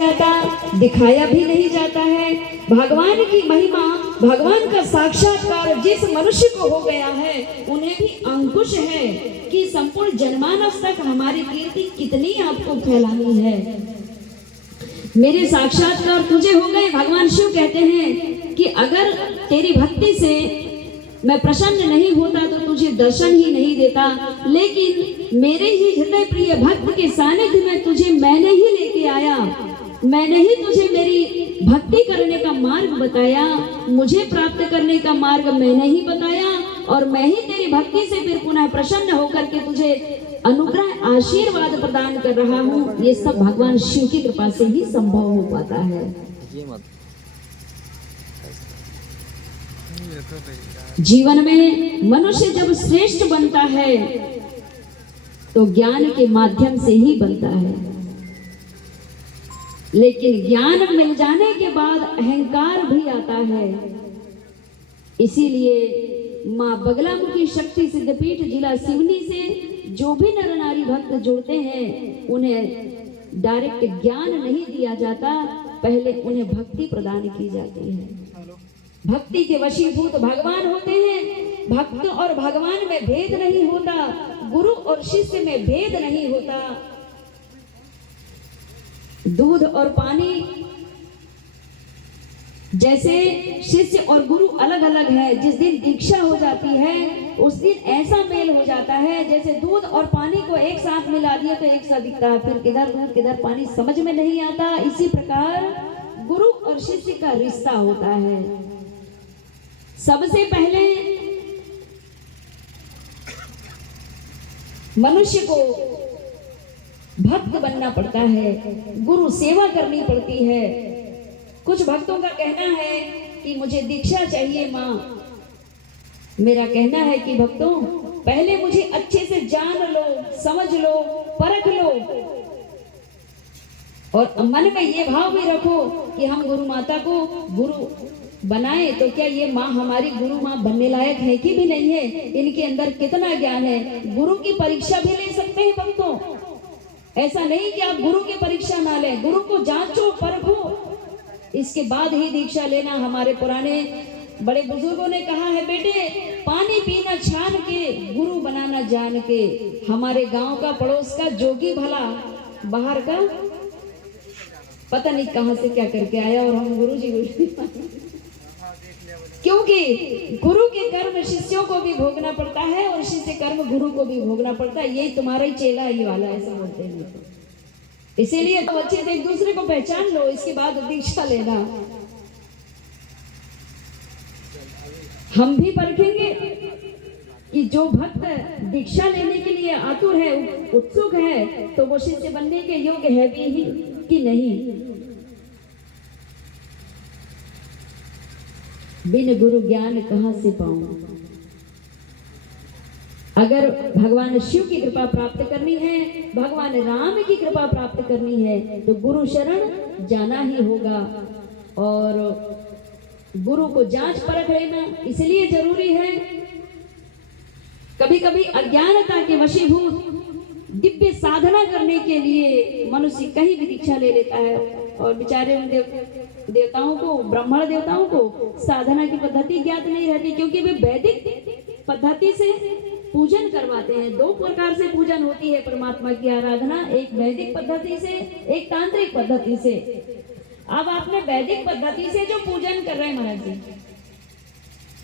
जाता, दिखाया भी नहीं जाता है। भगवान की महिमा, भगवान का साक्षात्कार जिस मनुष्य को हो गया है, उन्हें भी अंकुश है कि संपूर्ण जनमानस तक हमारी कीर्ति कितनी आपको फैलानी है। मेरे साक्षात्कार तुझे हो गए। भगवान शिव कहते हैं कि अगर तेरी भक्ति से मैं प्रसन्न नहीं होता तो तुझे दर्शन ही नहीं देता, लेकिन मेरे ही हृदय प्रिय भक्त के सानिध्य में तुझे मैंने ही लेके आया, मैंने ही तुझे मेरी भक्ति करने का मार्ग बताया, मुझे प्राप्त करने का मार्ग मैंने ही बताया, और मैं ही तेरी भक्ति से फिर पुनः प्रसन्न होकर के तुझे अनुग्रह आशीर्वाद प्रदान कर रहा हूँ। ये सब भगवान शिव की कृपा से ही संभव हो पाता है। जीवन में मनुष्य जब श्रेष्ठ बनता है तो ज्ञान के माध्यम से ही बनता है, लेकिन ज्ञान मिल जाने के बाद अहंकार भी आता है। इसीलिए माँ बगलामुखी शक्ति सिद्धपीठ जिला सिवनी से जो भी नर नारी भक्त जुड़ते हैं, उन्हें डायरेक्ट ज्ञान नहीं दिया जाता, पहले उन्हें भक्ति प्रदान की जाती है। भक्ति के वशीभूत भगवान होते हैं। भक्त और भगवान में भेद नहीं होता, गुरु और शिष्य में भेद नहीं होता। दूध और पानी जैसे शिष्य और गुरु अलग अलग है, जिस दिन दीक्षा हो जाती है उस दिन ऐसा मेल हो जाता है जैसे दूध और पानी को एक साथ मिला दिया तो एक साथ दिखता है, फिर किधर दूध किधर पानी समझ में नहीं आता। इसी प्रकार गुरु और शिष्य का रिश्ता होता है। सबसे पहले मनुष्य को भक्त बनना पड़ता है, गुरु सेवा करनी पड़ती है। कुछ भक्तों का कहना है कि मुझे दीक्षा चाहिए माँ। मेरा कहना है कि भक्तों, पहले मुझे अच्छे से जान लो, समझ लो, परख लो, और मन में ये भाव भी रखो कि हम गुरु माता को गुरु बनाए तो क्या ये माँ हमारी गुरु माँ बनने लायक है कि भी नहीं है, इनके अंदर कितना ज्ञान है। गुरु की परीक्षा भी ले सकते हैं भक्तों। ऐसा नहीं कि आप गुरु की परीक्षा ना लें, गुरु को जांचो, परखो, इसके बाद ही दीक्षा लेना। हमारे पुराने बड़े बुजुर्गों ने कहा है, बेटे पानी पीना छान के, गुरु बनाना जान के। हमारे गांव का पड़ोस का जोगी भला बाहर का पता नहीं कहां से क्या करके आया, और हम गुरु जी क्योंकि गुरु के कर्म शिष्यों को भी भोगना पड़ता है और शिष्य कर्म गुरु को भी भोगना पड़ता है। यही तुम्हारा ही चेला ही वाला, ऐसा बोलते हैं। इसीलिए तो अच्छे से एक दूसरे को पहचान लो, इसके बाद दीक्षा लेना। हम भी परखेंगे कि जो भक्त दीक्षा लेने के लिए आतुर है, उत्सुक है, तो वो शिष्य बनने के योग्य है भी ही कि नहीं। बिन गुरु ज्ञान कहां से पाऊं। अगर भगवान शिव की कृपा प्राप्त करनी है, भगवान राम की कृपा प्राप्त करनी है, तो गुरु शरण जाना ही होगा। और गुरु को जांच परख लेना इसलिए जरूरी है। कभी कभी अज्ञानता के वशीभूत दिव्य साधना करने के लिए मनुष्य कहीं भी दीक्षा ले लेता है, और बेचारे उन देवताओं को, ब्राह्मण देवताओं को साधना की पद्धति ज्ञात नहीं रहती, क्योंकि वे वैदिक पद्धति से पूजन करवाते हैं। दो प्रकार से पूजन होती है परमात्मा की आराधना, एक वैदिक पद्धति से, एक तांत्रिक पद्धति से। अब आपने वैदिक पद्धति से जो पूजन कर रहे हैं महाराज जी,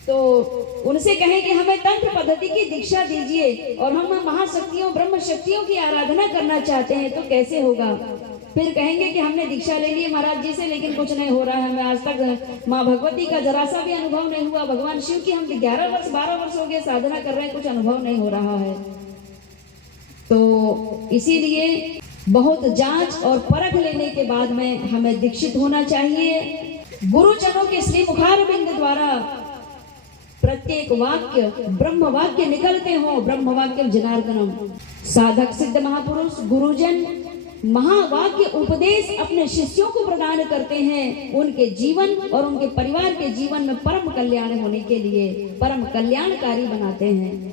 तो उनसे कहें कि हमें तंत्र पद्धति की दीक्षा दीजिए और हम महाशक्तियों ब्रह्म शक्तियों की आराधना करना चाहते हैं, तो कैसे होगा। फिर कहेंगे कि हमने दीक्षा ले ली महाराज जी से, लेकिन कुछ नहीं हो रहा है, हमें आज तक माँ भगवती का जरा सा भी अनुभव नहीं हुआ। भगवान शिव की हम 11 वर्ष 12 वर्ष हो गए साधना कर रहे हैं, कुछ अनुभव नहीं हो रहा है। तो इसीलिए बहुत जांच और परख लेने के बाद में हमें दीक्षित होना चाहिए। गुरुजनों के श्री मुखारबिंद द्वारा प्रत्येक वाक्य ब्रह्म वाक्य निकलते हो। ब्रह्म वाक्य जनार्दनम। साधक सिद्ध महापुरुष गुरुजन महावाक्य उपदेश अपने शिष्यों को प्रदान करते हैं, उनके जीवन और उनके परिवार के जीवन में परम कल्याण होने के लिए, परम कल्याणकारी बनाते हैं।